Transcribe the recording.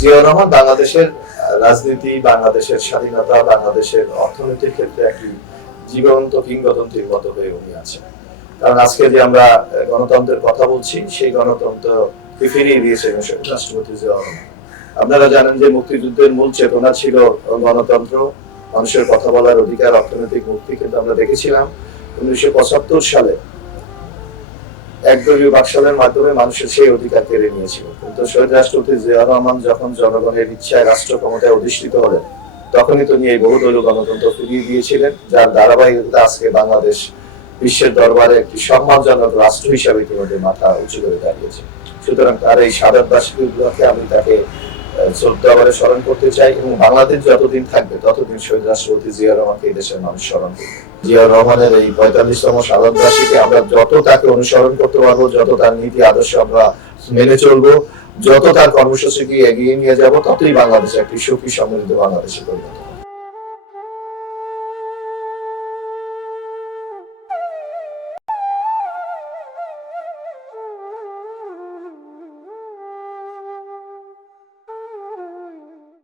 জিয়াউর রহমান বাংলাদেশের রাজনীতি, বাংলাদেশের স্বাধীনতা, বাংলাদেশের অর্থনৈতিক ক্ষেত্রে একটি জীবন্ত কিংবদন্তির মতো হয়ে উনি আছেন। কারণ আজকে যে আমরা গণতন্ত্রের কথা বলছি, সেই গণতন্ত্র ফিরিয়ে দিয়েছেন রাষ্ট্রপতি জিয়াউর রহমান। আপনারা জানেন যে মুক্তিযুদ্ধের মূল চেতনা ছিল গণতন্ত্র, মানুষের কথা বলার অধিকার, অর্থনৈতিক মুক্তি। কিন্তু আমরা দেখেছিলাম 1975 সালে একদলীয় বাকশালের মাধ্যমে মানুষের সেই অধিকার কেড়ে নিয়েছিল। কিন্তু শহীদ রাষ্ট্রপতি জিয়াউর রহমান যখন জনগণের ইচ্ছায় রাষ্ট্র ক্ষমতায় অধিষ্ঠিত হলেন, তখনই তো নিয়ে বহুদলীয় গণতন্ত্র ফিরিয়ে দিয়েছিলেন, যার ধারাবাহিকতা আজকে বাংলাদেশ বিশ্বের দরবারে একটি সম্মানজনক রাষ্ট্র হিসাবে ইতিমধ্যে মাথা উঁচু করে দাঁড়িয়েছে। সুতরাং তার এই সাদাত বার্ষিকী উপলক্ষে আমি তাকে শ্রদ্ধাভরে স্মরণ করতে চাই, এবং বাংলাদেশ যতদিন থাকবে ততদিন শহীদ রাষ্ট্রপতি জিয়াউর রহমানকে এই দেশের মানুষ স্মরণ করবে। জিয়াউর রহমানের এই 45তম সাদাত বার্ষিকী আমরা যত তাকে অনুসরণ করতে পারবো, যত তার নীতি আদর্শ আমরা মেনে চলবো, যত তার কর্মসূচিকে এগিয়ে নিয়ে যাব, ততই বাংলাদেশ একটি সুখী সমৃদ্ধ বাংলাদেশে পরিণত।